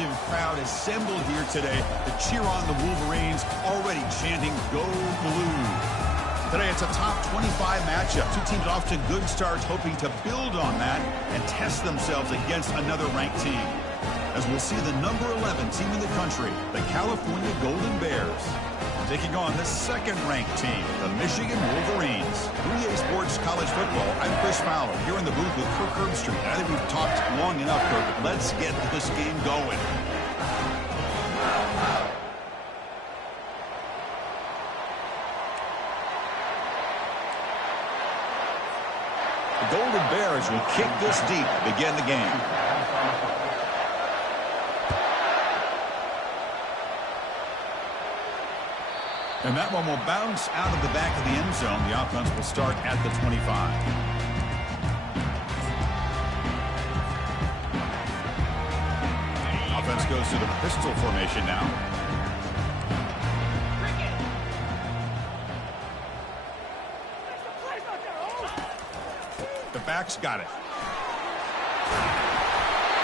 massive crowd assembled here today to cheer on the Wolverines, already chanting, "Go Blue." Today, it's a top 25 matchup. Two teams off to good starts, hoping to build on that and test themselves against another ranked team. As we'll see the number 11 team in the country, the California Golden Bears, taking on the second-ranked team, the Michigan Wolverines. 3A Sports College Football, I'm Chris Fowler, here in the booth with Kirk Herbstreit. I think we've talked long enough, Kirk. Let's get this game going. The Golden Bears will kick this deep to begin the game. And that one will bounce out of the back of the end zone. The offense will start at the 25. Offense goes to the pistol formation now. The back's got it.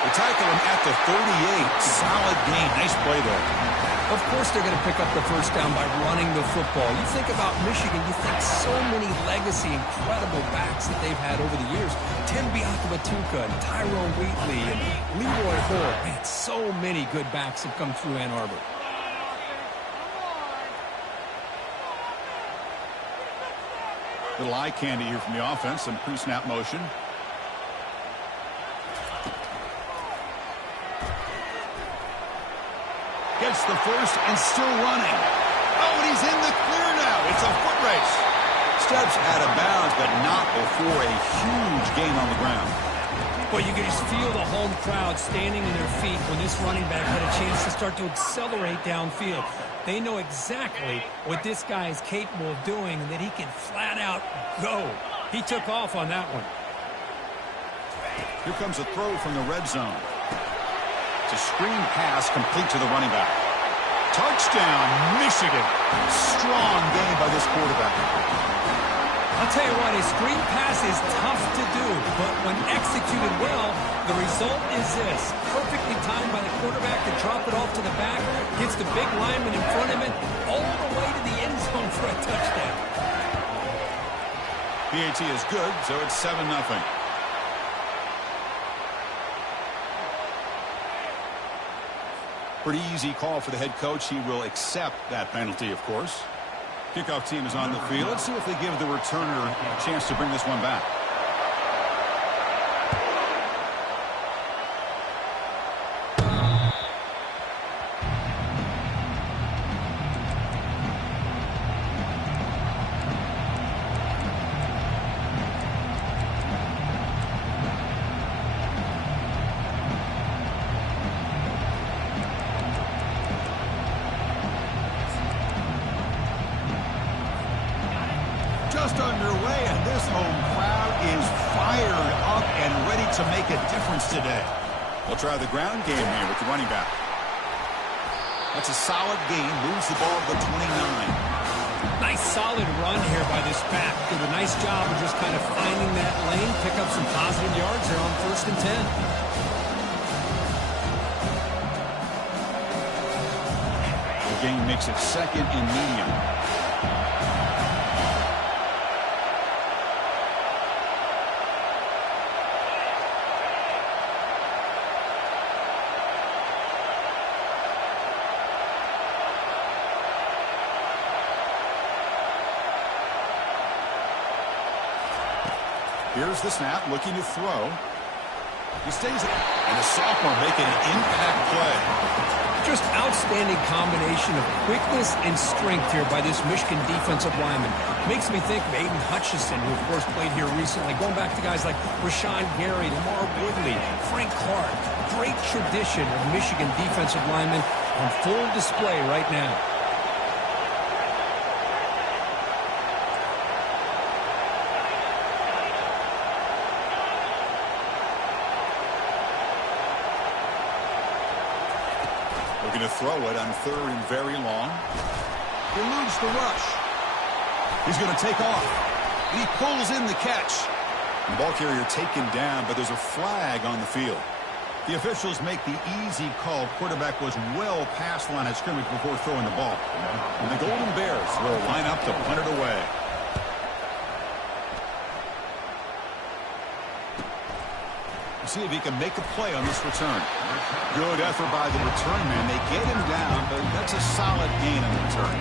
They tackle him at the 38. Solid gain. Nice play there. Of course they're going to pick up the first down by running the football. You think about Michigan, you think so many legacy, incredible backs that they've had over the years. Tim Biakabatuka, and Tyrone Wheatley, and Leroy Hoare. Man, so many good backs have come through Ann Arbor. Little eye candy here from the offense. Some pre-snap motion. Gets the first and still running. Oh, and he's in the clear now. It's a foot race. Steps out of bounds, but not before a huge gain on the ground. Well, you can just feel the home crowd standing on their feet when this running back had a chance to start to accelerate downfield. They know exactly what this guy is capable of doing and that he can flat out go. He took off on that one. Here comes a throw from the red zone. It's a screen pass complete to the running back. Touchdown, Michigan. Strong game by this quarterback. I'll tell you what, a screen pass is tough to do, but when executed well, the result is this. Perfectly timed by the quarterback to drop it off to the back, gets the big lineman in front of him, all the way to the end zone for a touchdown. PAT is good, so it's 7-0. Pretty easy call for the head coach. He will accept that penalty, of course. Kickoff team is on the field. Let's see if they give the returner a chance to bring this one back. Just underway, and this home crowd is fired up and ready to make a difference today. They'll try the ground game here with the running back. That's a solid gain, moves the ball to the 29. Nice solid run here by this back. Did a nice job of just kind of finding that lane, pick up some positive yards there on 1st and 10. The gain makes it 2nd and medium. Here's the snap, looking to throw. He stays it. And the sophomore making an impact play. Just outstanding combination of quickness and strength here by this Michigan defensive lineman. Makes me think of Aiden Hutchinson, who of course played here recently. Going back to guys like Rashawn Gary, Lamar Woodley, Frank Clark. Great tradition of Michigan defensive linemen on full display right now. Looking to throw it on 3rd and very long. Eludes the rush. He's going to take off. And he pulls in the catch. The ball carrier taken down, but there's a flag on the field. The officials make the easy call. Quarterback was well past the line of scrimmage before throwing the ball. And the Golden Bears will line up to punt it away. See if he can make a play on this return. Good effort by the return man. They get him down, but that's a solid gain on the return.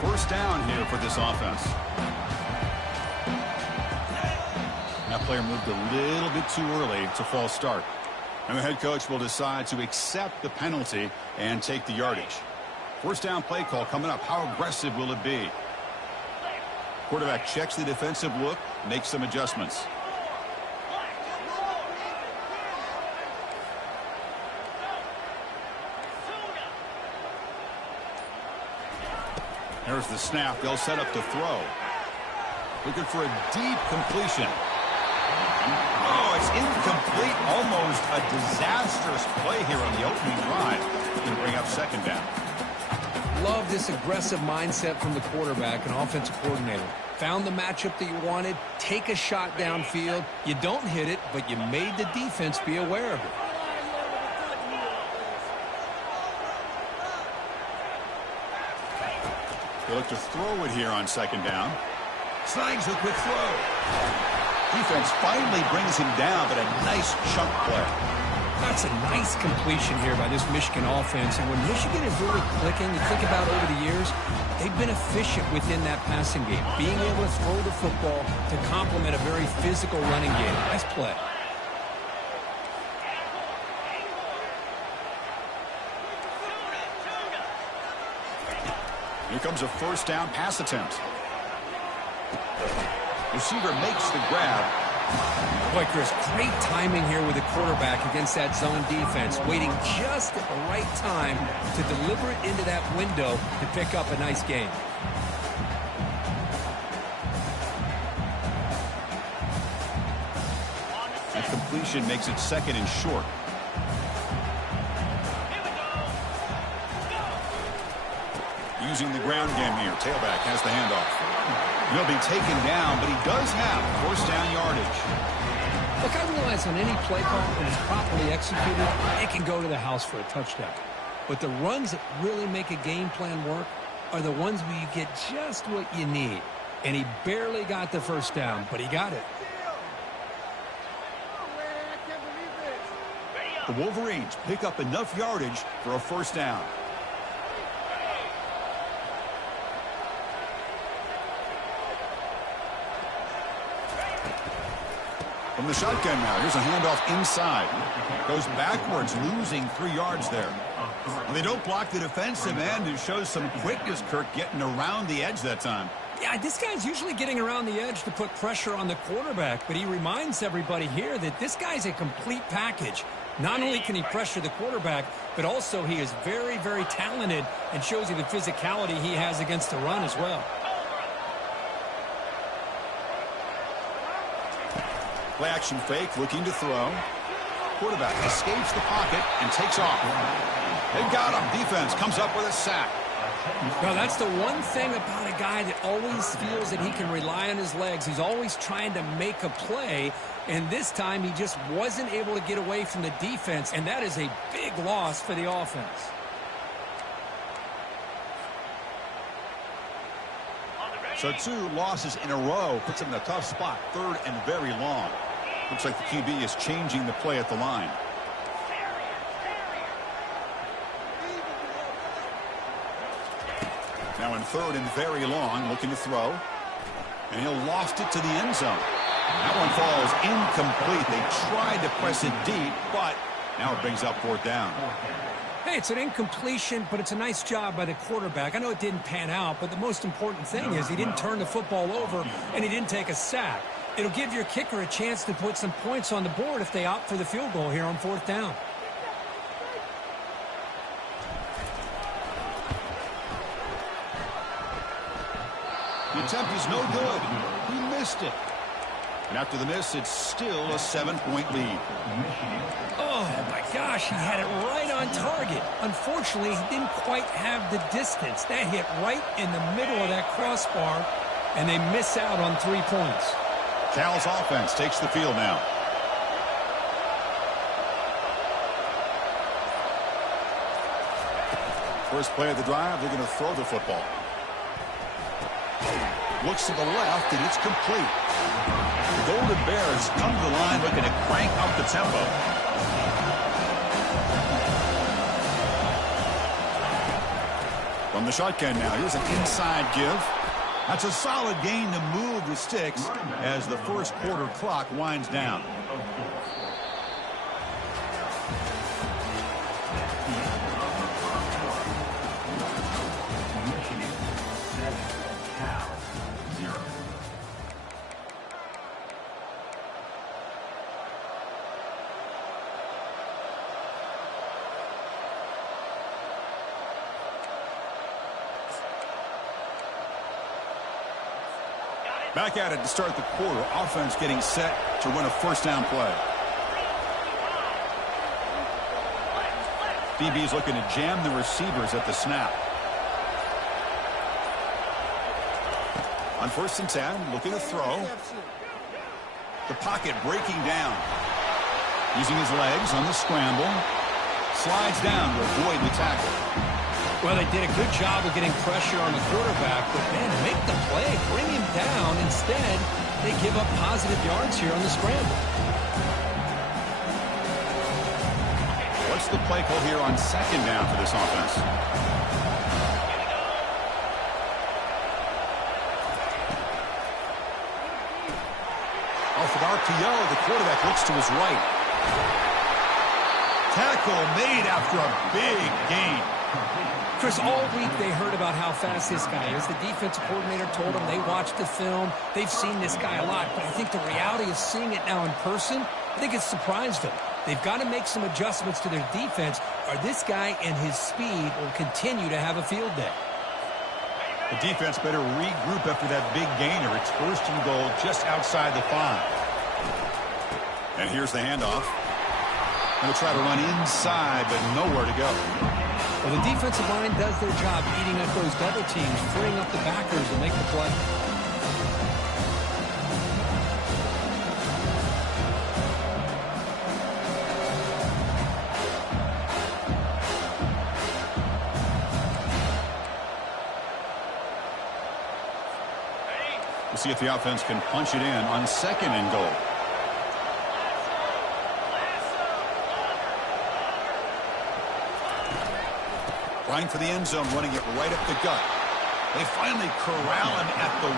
First down here for this offense. That player moved a little bit too early. It's a false start. And the head coach will decide to accept the penalty and take the yardage. First down play call coming up. How aggressive will it be? Quarterback checks the defensive look, makes some adjustments. There's the snap. They'll set up to throw. Looking for a deep completion. Oh, it's incomplete. Almost a disastrous play here on the opening drive. Going to bring up second down. Love this aggressive mindset from the quarterback and offensive coordinator. Found the matchup that you wanted. Take a shot downfield. You don't hit it, but you made the defense be aware of it. They look to throw it here on second down. Slangs a quick throw. Defense finally brings him down, but a nice chunk play. That's a nice completion here by this Michigan offense. And when Michigan is really clicking, you think about over the years, they've been efficient within that passing game. Being able to throw the football to complement a very physical running game. Nice play. Here comes a first down pass attempt. Receiver makes the grab. Boy, Chris, great timing here with the quarterback against that zone defense, waiting just at the right time to deliver it into that window to pick up a nice gain. That completion makes it second and short. Using the ground game here. Tailback has the handoff. He'll be taken down, but he does have first down yardage. Look, I realize on any play call, when it's properly executed, it can go to the house for a touchdown. But the runs that really make a game plan work are the ones where you get just what you need. And he barely got the first down, but he got it. The Wolverines pick up enough yardage for a first down. From the shotgun now, here's a handoff inside. Goes backwards, losing 3 yards there. Well, they don't block the defensive end. It shows some quickness, Kirk, getting around the edge that time. Yeah, this guy's usually getting around the edge to put pressure on the quarterback, but he reminds everybody here that this guy's a complete package. Not only can he pressure the quarterback, but also he is very, very talented and shows you the physicality he has against the run as well. Play action fake, looking to throw. Quarterback escapes the pocket and takes off. They got him. Defense comes up with a sack. Now, that's the one thing about a guy that always feels that he can rely on his legs. He's always trying to make a play, and this time he just wasn't able to get away from the defense, and that is a big loss for the offense. So 2 losses in a row puts him in a tough spot, 3rd and very long. Looks like the QB is changing the play at the line. Now in 3rd and very long, looking to throw. And he'll loft it to the end zone. That one falls incomplete. They tried to press it deep, but now it brings up 4th down. Hey, it's an incompletion, but it's a nice job by the quarterback. I know it didn't pan out, but the most important thing is he didn't turn the football over and he didn't take a sack. It'll give your kicker a chance to put some points on the board if they opt for the field goal here on 4th down. The attempt is no good. He missed it. And after the miss, it's still a 7-point lead. Oh, my gosh, he had it right on target. Unfortunately, he didn't quite have the distance. That hit right in the middle of that crossbar, and they miss out on 3 points. Cal's offense takes the field now. First play of the drive, they're going to throw the football. Looks to the left, and it's complete. The Golden Bears come to the line looking to crank up the tempo. From the shotgun now, here's an inside give. That's a solid gain to move the sticks as the first quarter clock winds down. Back at it to start the quarter. Offense getting set to run a first down play. DB's looking to jam the receivers at the snap. On 1st and 10, looking to throw. The pocket breaking down. Using his legs on the scramble. Slides down to avoid the tackle. Well, they did a good job of getting pressure on the quarterback, but, man, make the play, bring him down. Instead, they give up positive yards here on the scramble. What's the play call here on 2nd down for this offense? Off of RPO, the quarterback looks to his right. Tackle made after a big gain. Chris, all week they heard about how fast this guy is. The defensive coordinator told them they watched the film. They've seen this guy a lot, but I think the reality of seeing it now in person, I think it's surprised them. They've got to make some adjustments to their defense, or this guy and his speed will continue to have a field day. The defense better regroup after that big gainer. It's 1st and goal just outside the 5. And here's the handoff. Going to try to run inside, but nowhere to go. Well, the defensive line does their job eating up those double teams, freeing up the backers to make the play. We'll see if the offense can punch it in on 2nd and goal. Trying for the end zone, running it right up the gut. They finally corral him at the 1.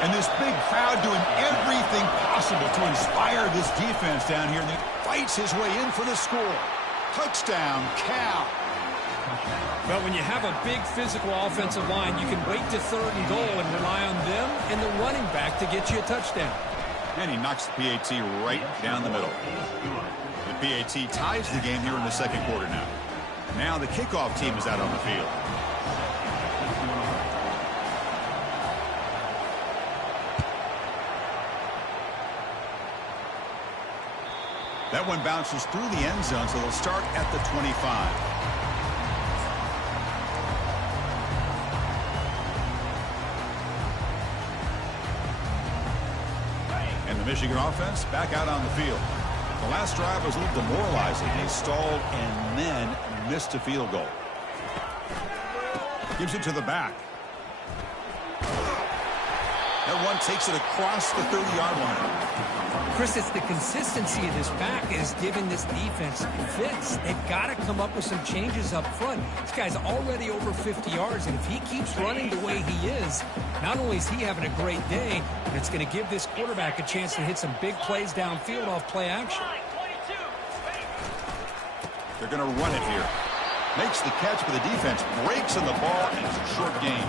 And this big crowd doing everything possible to inspire this defense down here. And he fights his way in for the score. Touchdown, Cal. But when you have a big physical offensive line, you can wait to 3rd and goal and rely on them and the running back to get you a touchdown. And he knocks the PAT right down the middle. The PAT ties the game here in the 2nd quarter now. Now the kickoff team is out on the field. That one bounces through the end zone, so they'll start at the 25. And the Michigan offense back out on the field. The last drive was a little demoralizing. They stalled and then missed a field goal. Gives it to the back. That one takes it across the 30-yard line. Chris, it's the consistency of this back is giving this defense fits. They've got to come up with some changes up front. This guy's already over 50 yards, and if he keeps running the way he is, not only is he having a great day, but it's going to give this quarterback a chance to hit some big plays downfield off play action. They're going to run it here. Makes the catch, but the defense breaks on the ball, and it's a short gain.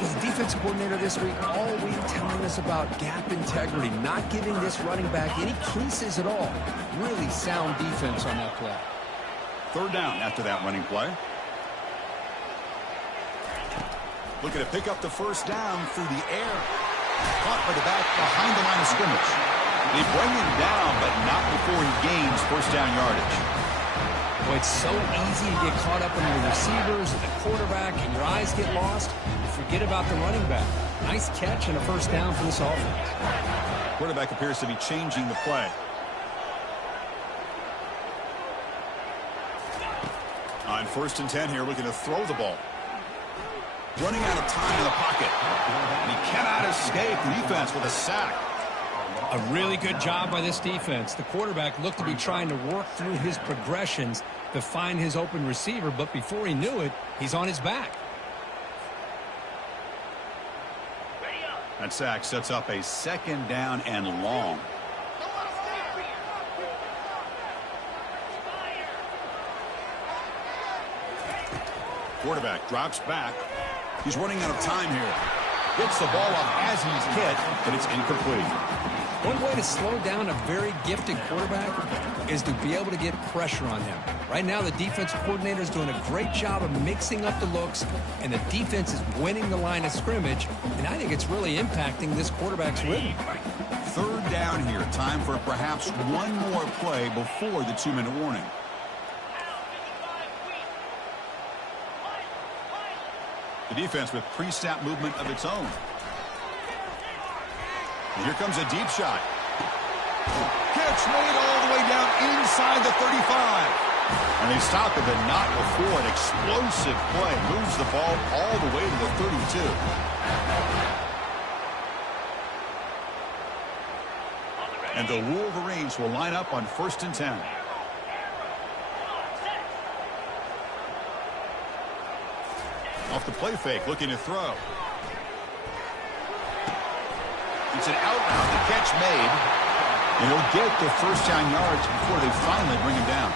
Was the defensive coordinator this week all week telling us about gap integrity, not giving this running back any creases at all. Really sound defense on that play. 3rd down after that running play. Looking to pick up the 1st down through the air. Caught by the back behind the line of scrimmage. They bring him down, but not before he gains first down yardage. Well, it's so easy to get caught up in the receivers and the quarterback, and your eyes get lost. You forget about the running back. Nice catch and a first down for this offense. Quarterback appears to be changing the play. On 1st and 10 here, looking to throw the ball. Running out of time in the pocket. And he cannot escape the defense with a sack. A really good job by this defense. The quarterback looked to be trying to work through his progressions to find his open receiver, but before he knew it, he's on his back. That sack sets up a 2nd down and long. Quarterback drops back. He's running out of time here. Gets the ball off as he's hit, but it's incomplete. One way to slow down a very gifted quarterback is to be able to get pressure on him. Right now, the defensive coordinator is doing a great job of mixing up the looks, and the defense is winning the line of scrimmage, and I think it's really impacting this quarterback's rhythm. 3rd down here. Time for perhaps one more play before the 2-minute warning. The defense with pre-snap movement of its own. And here comes a deep shot. Catch made all the way down inside the 35. And they stop it, but not before an explosive play. Moves the ball all the way to the 32. And the Wolverines will line up on 1st and 10. Off the play fake, looking to throw. It's an out route, the catch made. And he'll get the first down yards before they finally bring him down.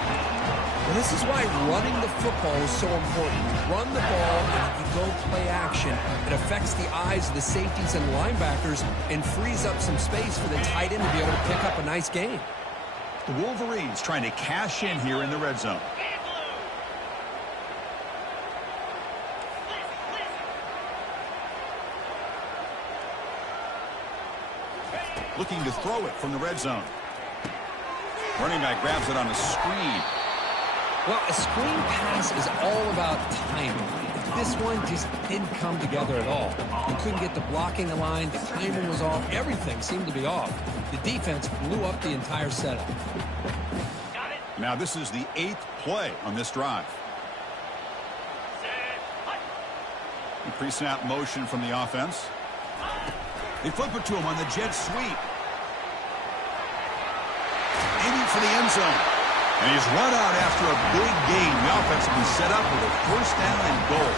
Well, this is why running the football is so important. Run the ball, and you go play action. It affects the eyes of the safeties and linebackers and frees up some space for the tight end to be able to pick up a nice gain. The Wolverines trying to cash in here in the red zone. Looking to throw it from the red zone. Running back grabs it on a screen. Well, a screen pass is all about timing. This one just didn't come together at all. You couldn't get the blocking in line. The timing was off. Everything seemed to be off. The defense blew up the entire setup. Now this is the 8th play on this drive. Pre-snap motion from the offense. They flip it to him on the jet sweep. Aiming for the end zone. And he's run out after a big gain. The offense will be set up with a first down and goal.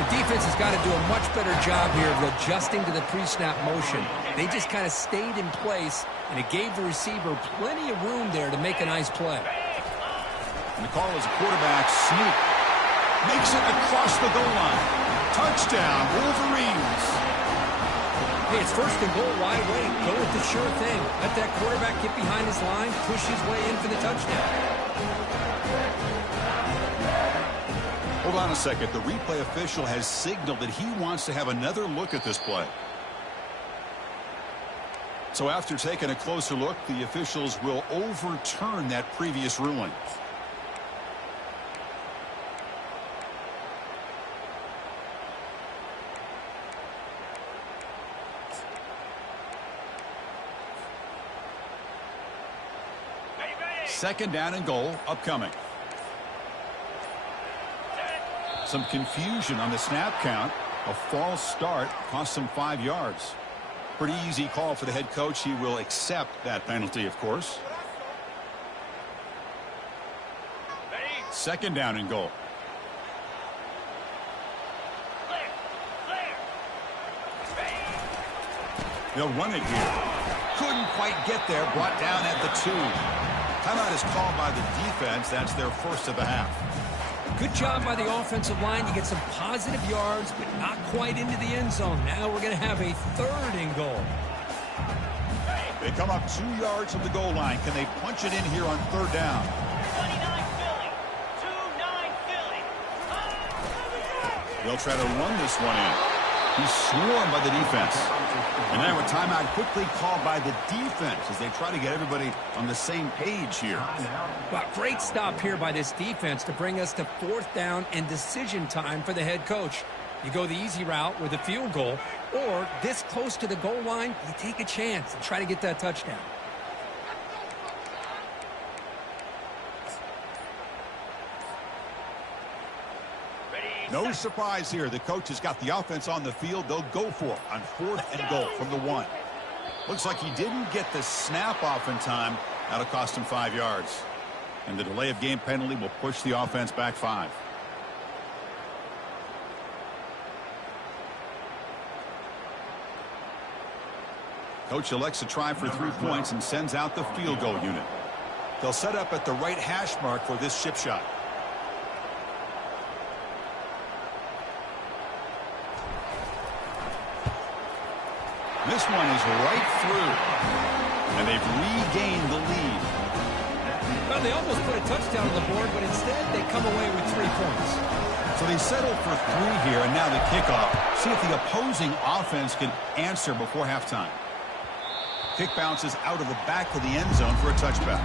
The defense has got to do a much better job here of adjusting to the pre-snap motion. They just kind of stayed in place, and it gave the receiver plenty of room there to make a nice play. And the call is a quarterback sneak. Makes it across the goal line. Touchdown, Wolverines. Hey, it's 1st and goal, wide away. Go with the sure thing. Let that quarterback get behind his line, push his way in for the touchdown. Hold on a second. The replay official has signaled that he wants to have another look at this play. So after taking a closer look, the officials will overturn that previous ruling. Second down and goal upcoming. Some confusion on the snap count. A false start cost him 5 yards. Pretty easy call for the head coach. He will accept that penalty, of course. Second down and goal. They'll run it here. Couldn't quite get there. Brought down at the 2. Timeout is called by the defense. That's their first of the half. Good job by the offensive line. You get some positive yards, but not quite into the end zone. Now we're going to have a 3rd and goal. They come up 2 yards from the goal line. Can they punch it in here on 3rd down? 29 Philly. 2-9 Philly. They'll try to run this one in. He's swarmed by the defense. And now a timeout quickly called by the defense as they try to get everybody on the same page here. Well, great stop here by this defense to bring us to 4th down and decision time for the head coach. You go the easy route with a field goal, or this close to the goal line, you take a chance and try to get that touchdown. No surprise here. The coach has got the offense on the field. They'll go for it on 4th and goal from the 1. Looks like he didn't get the snap off in time. That'll cost him 5 yards. And the delay of game penalty will push the offense back 5. Coach elects to try for 3 points and sends out the field goal unit. They'll set up at the right hash mark for this chip shot. This one is right through. And they've regained the lead. Well, they almost put a touchdown on the board, but instead they come away with 3 points. So they settled for 3 here, and now the kickoff. See if the opposing offense can answer before halftime. Kick bounces out of the back of the end zone for a touchback.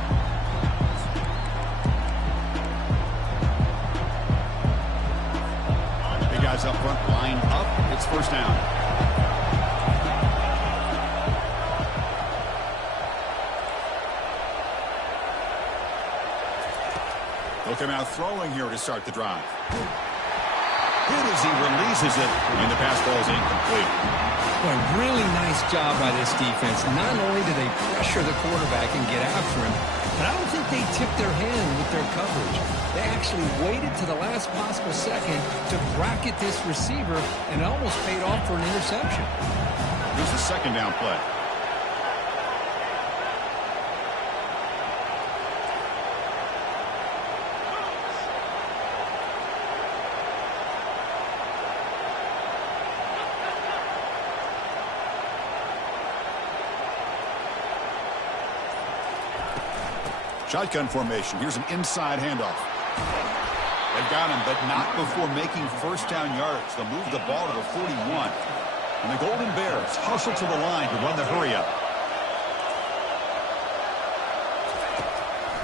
Big guys up front, line up. It's 1st down. They'll come out throwing here to start the drive. Hit as he releases it, and the pass ball is incomplete. Well, really nice job by this defense. Not only do they pressure the quarterback and get after him, but I don't think they tipped their hand with their coverage. They actually waited to the last possible second to bracket this receiver, and it almost paid off for an interception. Here's the 2nd down play. Shotgun formation. Here's an inside handoff. They've got him, but not before making 1st down yards. They'll move the ball to the 41. And the Golden Bears hustle to the line to run the hurry up.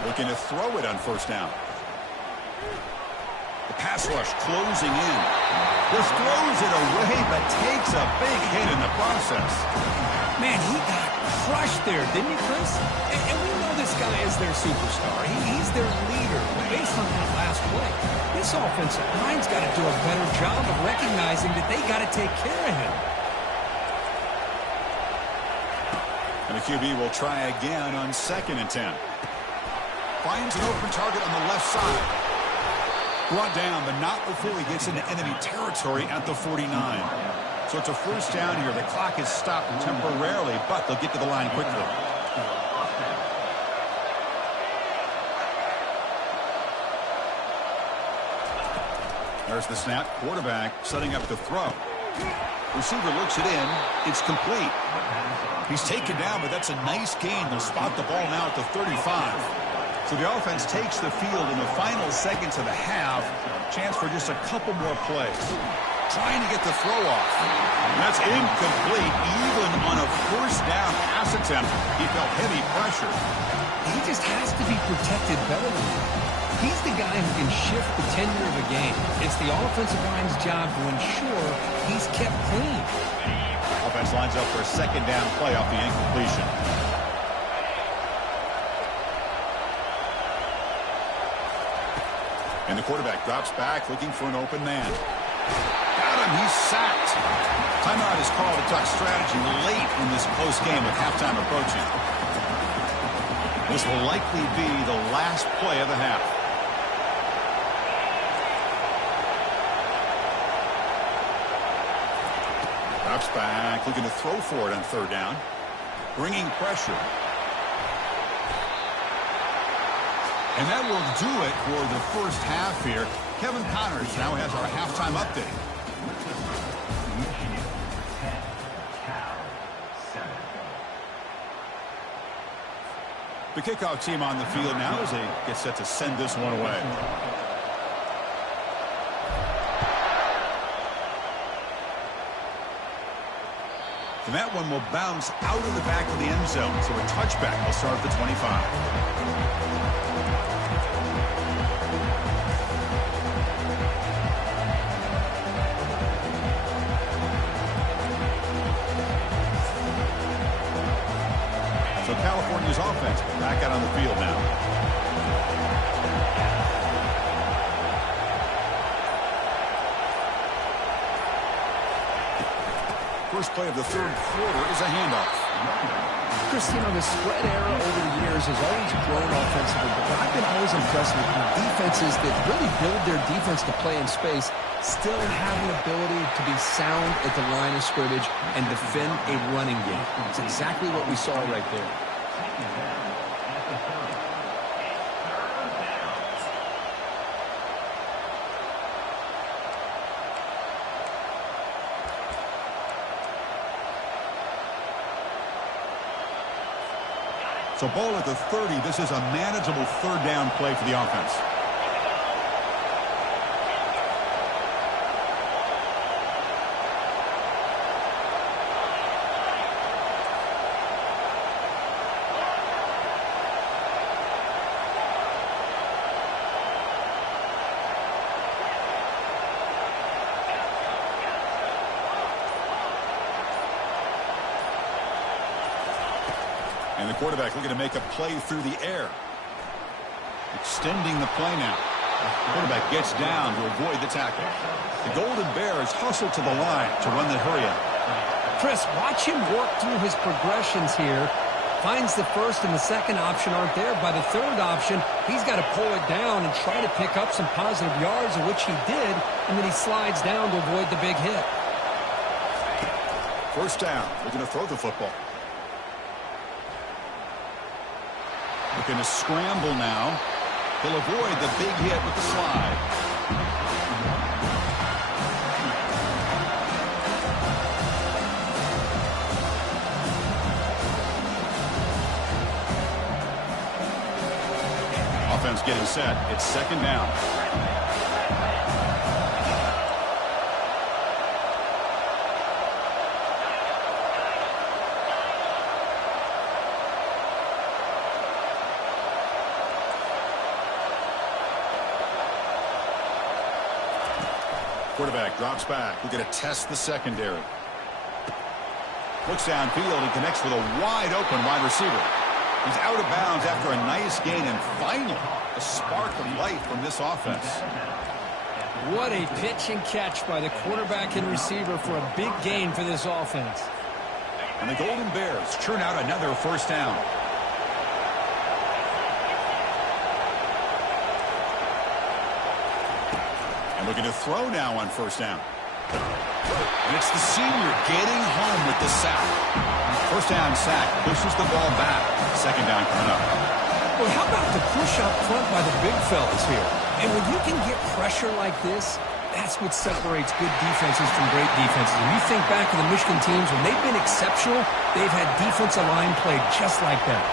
Looking to throw it on 1st down. The pass rush closing in. Just throws it away, but takes a big hit in the process. Man, he got crushed there, didn't he, Chris? And we know this guy is their superstar. He's their leader. But based on that last play, this offensive line's got to do a better job of recognizing that they got to take care of him. And the QB will try again on 2nd and 10. Finds an open target on the left side. Brought down, but not before he gets into enemy territory at the 49. So it's a 1st down here. The clock is stopped temporarily, but they'll get to the line quickly. There's the snap. Quarterback setting up the throw. Receiver looks it in. It's complete. He's taken down, but that's a nice gain. They'll spot the ball now at the 35. So the offense takes the field in the final seconds of the half. Chance for just a couple more plays. Trying to get the throw off. And that's incomplete. Even on a 1st down pass attempt, he felt heavy pressure. He just has to be protected better than that. He's the guy who can shift the tenure of a game. It's the offensive line's job to ensure he's kept clean. Offense lines up for a 2nd down play off the incompletion. And the quarterback drops back looking for an open man. Got him. He's sacked. Timeout is called to talk strategy late in this close game with halftime approaching. This will likely be the last play of the half. Drops back, looking to throw for it on 3rd down. Bringing pressure. And that will do it for the 1st half here. Kevin Connors now has our halftime update. The kickoff team on the field now as they get set to send this one away. And that one will bounce out of the back of the end zone. So a touchback will start at the 25. So California's offense back out on the field now. First play of the third quarter is a handoff. Chris, the spread era over the years has always grown offensively, but I've been always impressed with defenses that really build their defense to play in space, still have an ability to be sound at the line of scrimmage and defend a running game. It's exactly what we saw right there. So ball at the 30. This is a manageable third down play for the offense. And the quarterback looking to make a play through the air. Extending the play now. The quarterback gets down to avoid the tackle. The Golden Bears hustle to the line to run the hurry-up. Chris, watch him work through his progressions here. Finds the first and the second option aren't there. By the third option, he's got to pull it down and try to pick up some positive yards, of which he did, and then he slides down to avoid the big hit. First down. We're going to throw the football. Looking to scramble now. He'll avoid the big hit with the slide. Offense getting set. It's second down. Quarterback drops back. We're going to test the secondary. Looks downfield and connects with a wide open wide receiver. He's out of bounds after a nice gain, and finally a spark of life from this offense. What a pitch and catch by the quarterback and receiver for a big gain for this offense. And the Golden Bears churn out another first down. And looking to throw now on first down. And it's the senior getting home with the sack. First down sack pushes the ball back. Second down coming up. Well, how about the push up front by the big fellas here? And when you can get pressure like this, that's what separates good defenses from great defenses. And you think back to the Michigan teams, when they've been exceptional, they've had defensive line play just like that.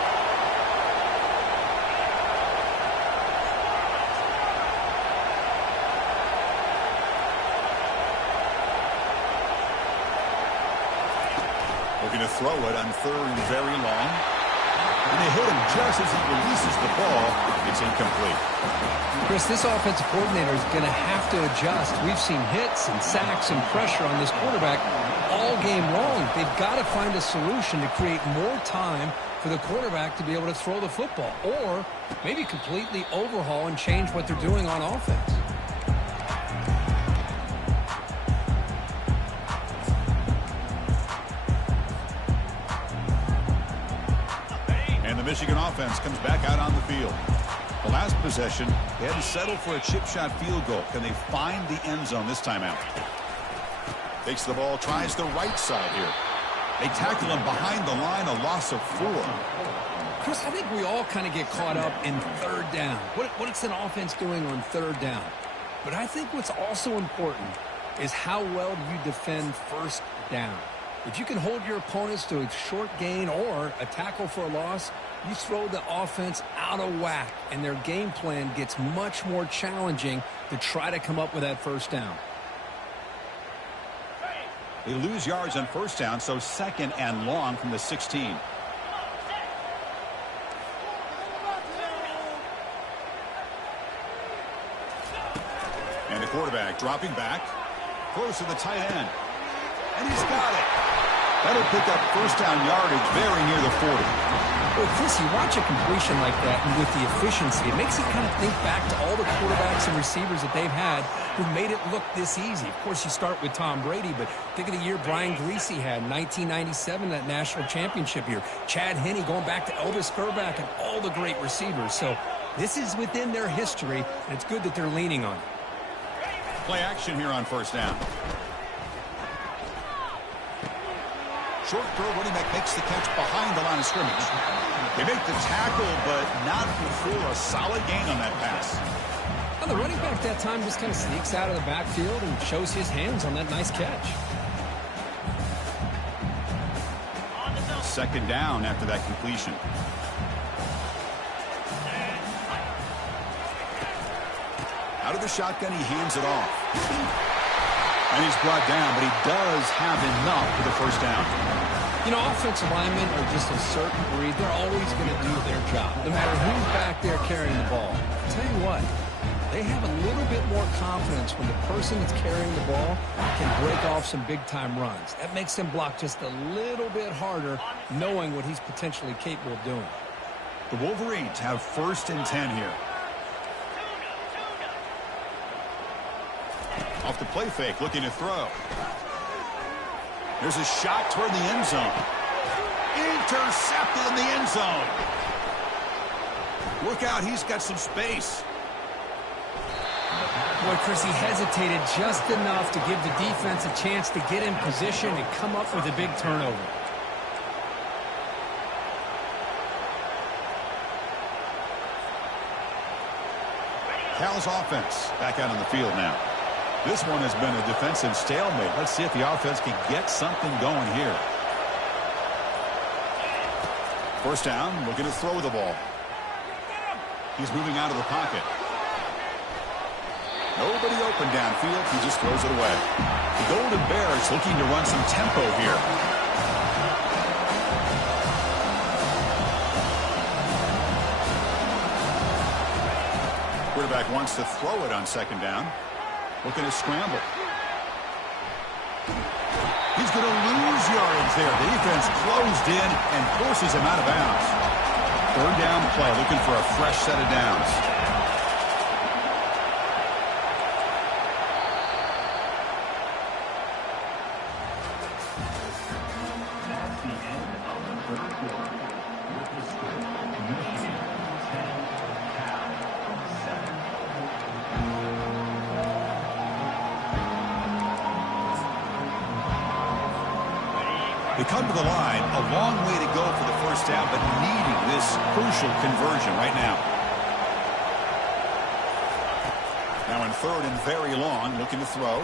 Looking to throw it on third and very long. And they hit him just as he releases the ball. It's incomplete. Chris, this offensive coordinator is going to have to adjust. We've seen hits and sacks and pressure on this quarterback all game long. They've got to find a solution to create more time for the quarterback to be able to throw the football, or maybe completely overhaul and change what they're doing on offense. Michigan offense comes back out on the field. The last possession, they had to settle for a chip shot field goal. Can they find the end zone this time out? Takes the ball, tries the right side here. They tackle him behind the line, a loss of 4. Chris, I think we all kind of get caught up in third down. What's an offense doing on third down? But I think what's also important is how well do you defend first down. If you can hold your opponents to a short gain or a tackle for a loss, you throw the offense out of whack, and their game plan gets much more challenging to try to come up with that first down. They lose yards on first down, so second and long from the 16. And the quarterback dropping back. Close to the tight end. And he's got it. That'll pick up first down yardage very near the 40. Well, Chris, you watch a completion like that, and with the efficiency, it makes you kind of think back to all the quarterbacks and receivers that they've had who made it look this easy. Of course, you start with Tom Brady, but think of the year Brian Griese had in 1997, that national championship year. Chad Henne going back to Elvis Grbac and all the great receivers. So this is within their history, and it's good that they're leaning on it. Play action here on first down. Short throw, running back makes the catch behind the line of scrimmage. They make the tackle, but not before a solid gain on that pass. Well, the running back that time just kind of sneaks out of the backfield and shows his hands on that nice catch. Second down after that completion. Out of the shotgun, he hands it off. And he's brought down, but he does have enough for the first down. You know, offensive linemen are just a certain breed. They're always going to do their job, no matter who's back there carrying the ball. I'll tell you what, they have a little bit more confidence when the person that's carrying the ball can break off some big-time runs. That makes them block just a little bit harder, knowing what he's potentially capable of doing. The Wolverines have first and 10 here. Off the play fake, looking to throw. There's a shot toward the end zone. Intercepted in the end zone. Look out, he's got some space. Boy, Chris, he hesitated just enough to give the defense a chance to get in position and come up with a big turnover. Cal's offense back out on the field now. This one has been a defensive stalemate. Let's see if the offense can get something going here. First down, looking to throw the ball. He's moving out of the pocket. Nobody open downfield. He just throws it away. The Golden Bears looking to run some tempo here. Quarterback wants to throw it on second down. Looking to scramble. He's going to lose yardage there. The defense closed in and forces him out of bounds. Third down play, looking for a fresh set of downs. They come to the line, a long way to go for the first down, but needing this crucial conversion right now. Now in third and very long, looking to throw.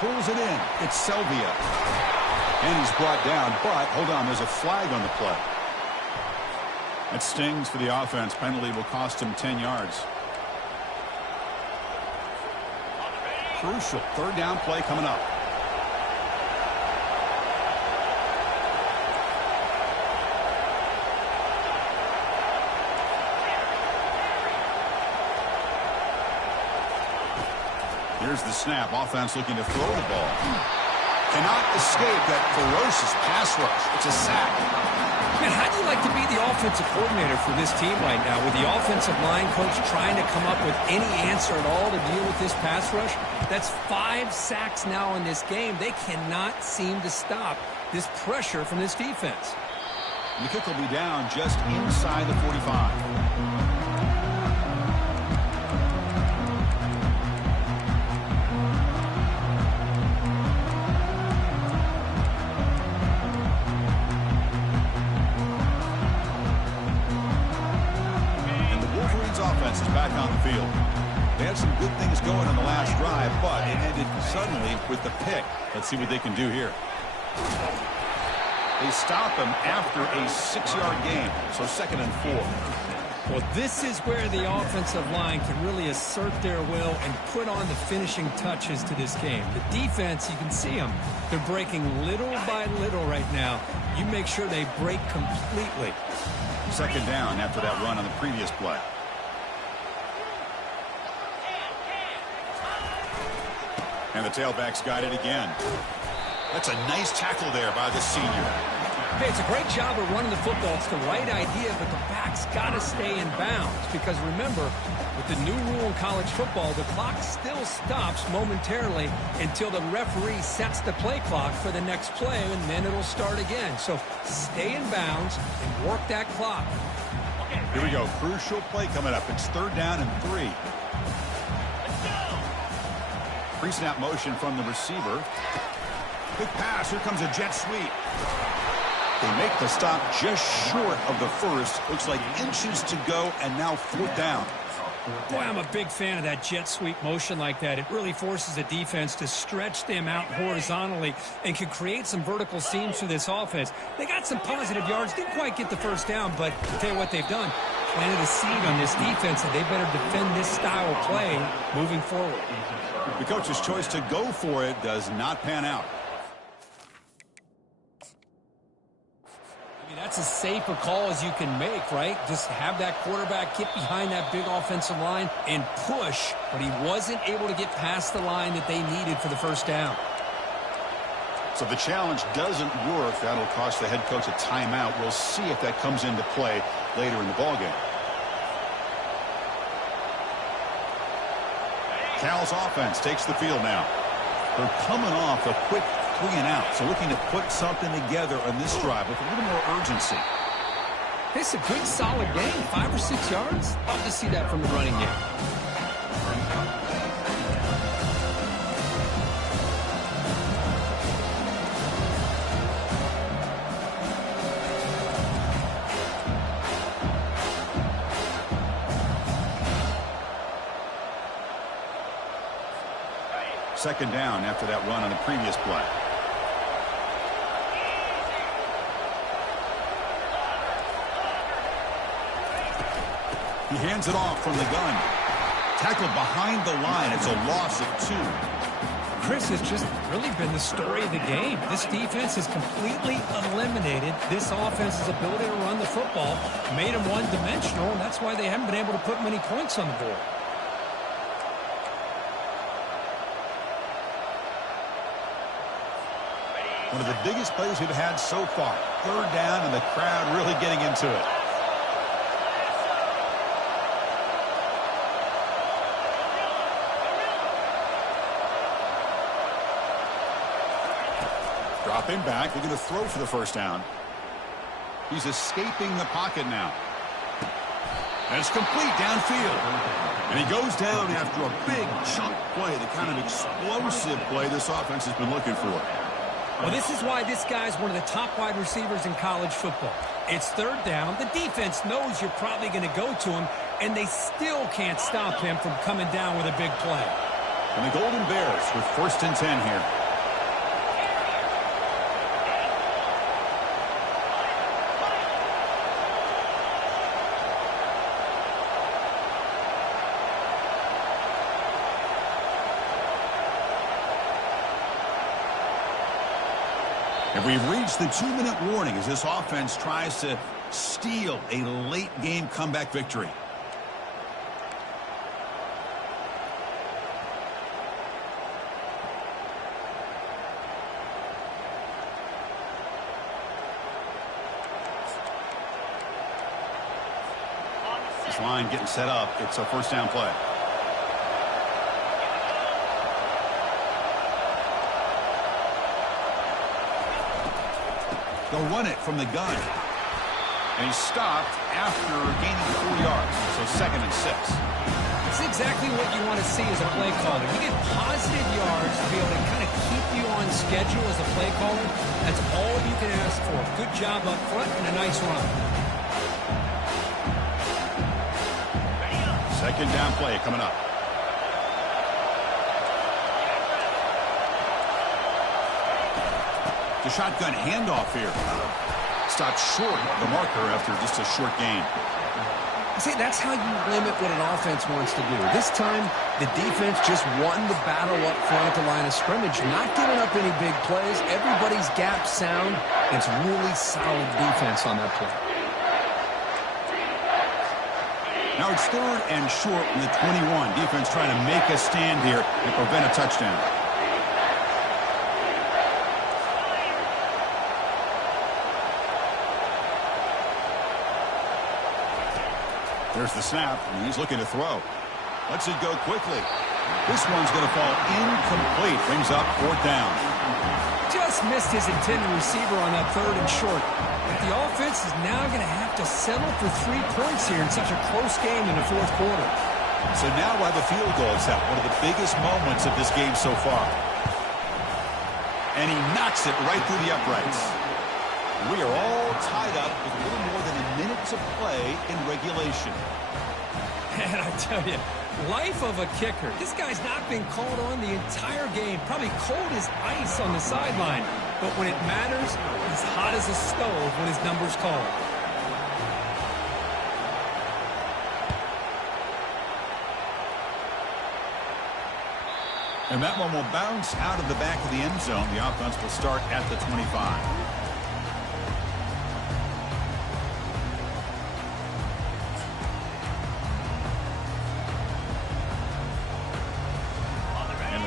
Pulls it in. It's Selvia. And he's brought down, but hold on, there's a flag on the play. That stings for the offense. Penalty will cost him 10 yards. Crucial third down play coming up. Here's the snap. Offense looking to throw the ball. Cannot escape that ferocious pass rush. It's a sack. Man, how do you like to be the offensive coordinator for this team right now, with the offensive line coach trying to come up with any answer at all to deal with this pass rush? That's 5 sacks now in this game. They cannot seem to stop this pressure from this defense. And the kick will be down just inside the 45. Offense is back on the field. They had some good things going on the last drive, but it ended suddenly with the pick. Let's see what they can do here. They stop him after a 6-yard gain, so second and 4. Well, this is where the offensive line can really assert their will and put on the finishing touches to this game. The defense, you can see them. They're breaking little by little right now. You make sure they break completely. Second down after that run on the previous play. And the tailback's got it again. That's a nice tackle there by the senior. Hey, it's a great job of running the football. It's the right idea, but the back's got to stay in bounds. Because remember, with the new rule in college football, the clock still stops momentarily until the referee sets the play clock for the next play, and then it'll start again. So stay in bounds and work that clock. Here we go. Crucial play coming up. It's third down and 3. Pre-snap motion from the receiver. Quick pass. Here comes a jet sweep. They make the stop just short of the first. Looks like inches to go, and now fourth down. Boy, I'm a big fan of that jet sweep motion like that. It really forces the defense to stretch them out horizontally and can create some vertical seams for this offense. They got some positive yards. Didn't quite get the first down, but I'll tell you what they've done. Planted a seed on this defense, and they better defend this style of play moving forward. The coach's choice to go for it does not pan out. That's as safe a call as you can make, right? Just have that quarterback get behind that big offensive line and push, but he wasn't able to get past the line that they needed for the first down. So the challenge doesn't work. That'll cost the head coach a timeout. We'll see if that comes into play later in the ballgame. Cal's offense takes the field now. They're coming off a quick 3 and out, so looking to put something together on this drive with a little more urgency. It's a good, solid game. 5 or 6 yards. Love to see that from the running game. Second down after that run on the previous play. He hands it off from the gun. Tackled behind the line. It's a loss of 2. Chris, has just really been the story of the game. This defense has completely eliminated this offense's ability to run the football, made them one-dimensional, and that's why they haven't been able to put many points on the board. One of the biggest plays we've had so far. Third down, and the crowd really getting into it. Dropping back, looking to throw for the first down. He's escaping the pocket now. And it's complete downfield. And he goes down after a big chunk play, the kind of explosive play this offense has been looking for. Well, this is why this guy's one of the top wide receivers in college football. It's third down. The defense knows you're probably going to go to him, and they still can't stop him from coming down with a big play. And the Golden Bears with first and 10 here. And we've reached the 2-minute warning as this offense tries to steal a late-game comeback victory. This line getting set up. It's a first down play. They'll run it from the gun. And he's stopped after gaining 4 yards. So second and 6. It's exactly what you want to see as a play caller. You get positive yards to be able to kind of keep you on schedule as a play caller. That's all you can ask for. Good job up front and a nice run. Second down play coming up. The shotgun handoff here. Stopped short of the marker after just a short gain. See, that's how you limit what an offense wants to do. This time, the defense just won the battle up front at the line of scrimmage, not giving up any big plays. Everybody's gap sound. It's really solid defense on that play. Now it's 3rd and short from the 21. Defense trying to make a stand here and prevent a touchdown. There's the snap, and he's looking to throw. Lets it go quickly. This one's going to fall incomplete. Brings up 4th down. Just missed his intended receiver on that 3rd and short. But the offense is now going to have to settle for 3 points here in such a close game in the 4th quarter. So now we'll have a field goal set, one of the biggest moments of this game so far. And he knocks it right through the uprights. We are all tied up with a little more than a minute to play in regulation. And I tell you, life of a kicker. This guy's not been called on the entire game. Probably cold as ice on the sideline. But when it matters, he's hot as a stove when his number's called. And that one will bounce out of the back of the end zone. The offense will start at the 25.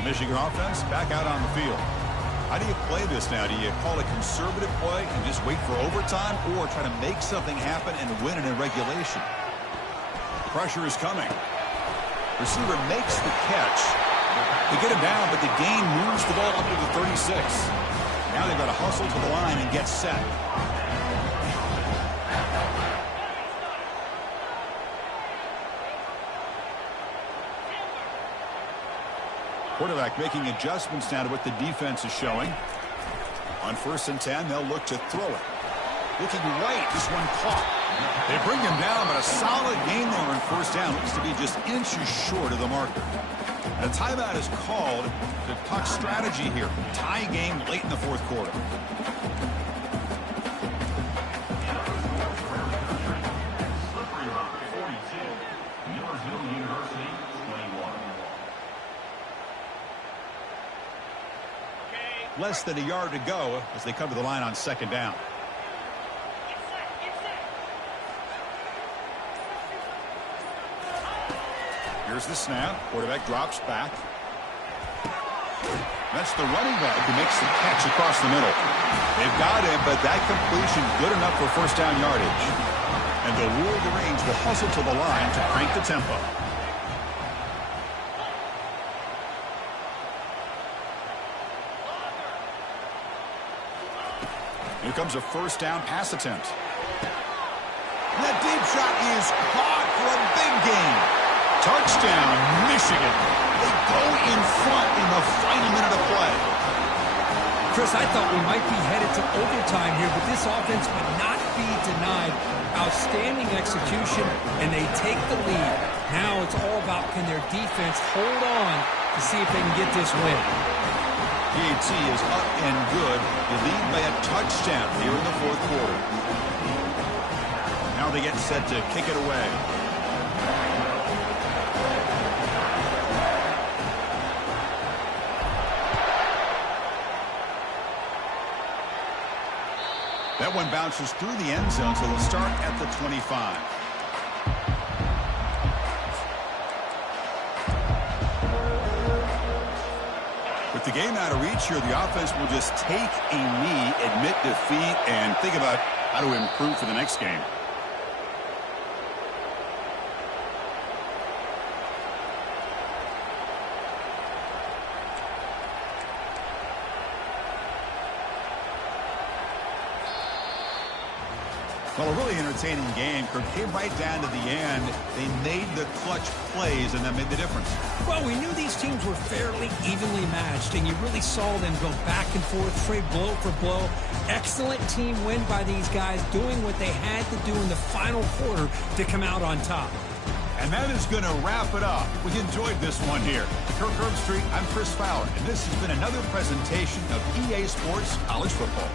Michigan offense back out on the field. How do you play this now? Do you call a conservative play and just wait for overtime, or try to make something happen and win it in regulation? Pressure is coming. Receiver makes the catch. They get him down, but the gain moves the ball up to the 36. Now they've got to hustle to the line and get set. Quarterback making adjustments now to what the defense is showing. On 1st and 10, they'll look to throw it. Looking right, this one caught. They bring him down, but a solid gain there on 1st down. Looks to be just inches short of the marker. And a timeout is called to talk strategy here. Tie game late in the 4th quarter. Less than a yard to go as they come to the line on 2nd down. Here's the snap. Quarterback drops back. That's the running back who makes the catch across the middle. They've got him, but that completion good enough for 1st down yardage. And the Wolverines will hustle to the line to crank the tempo. Here comes a 1st down pass attempt. That deep shot is caught for a big gain. Touchdown, Michigan. They go in front in the final minute of play. Chris, I thought we might be headed to overtime here, but this offense would not be denied. Outstanding execution, and they take the lead. Now it's all about, can their defense hold on to see if they can get this win. PAT is up and good. They lead by a touchdown here in the 4th quarter. Now they get set to kick it away. That one bounces through the end zone, so they'll start at the 25. With the game out of reach here, the offense will just take a knee, admit defeat, and think about how to improve for the next game. Well, a really entertaining game. Kirk came right down to the end. They made the clutch plays, and that made the difference. Well, we knew these teams were fairly evenly matched, and you really saw them go back and forth, trade blow for blow. Excellent team win by these guys, doing what they had to do in the final quarter to come out on top. And that is going to wrap it up. We enjoyed this one here. Kirk Herbstreit, I'm Chris Fowler, and this has been another presentation of EA Sports College Football.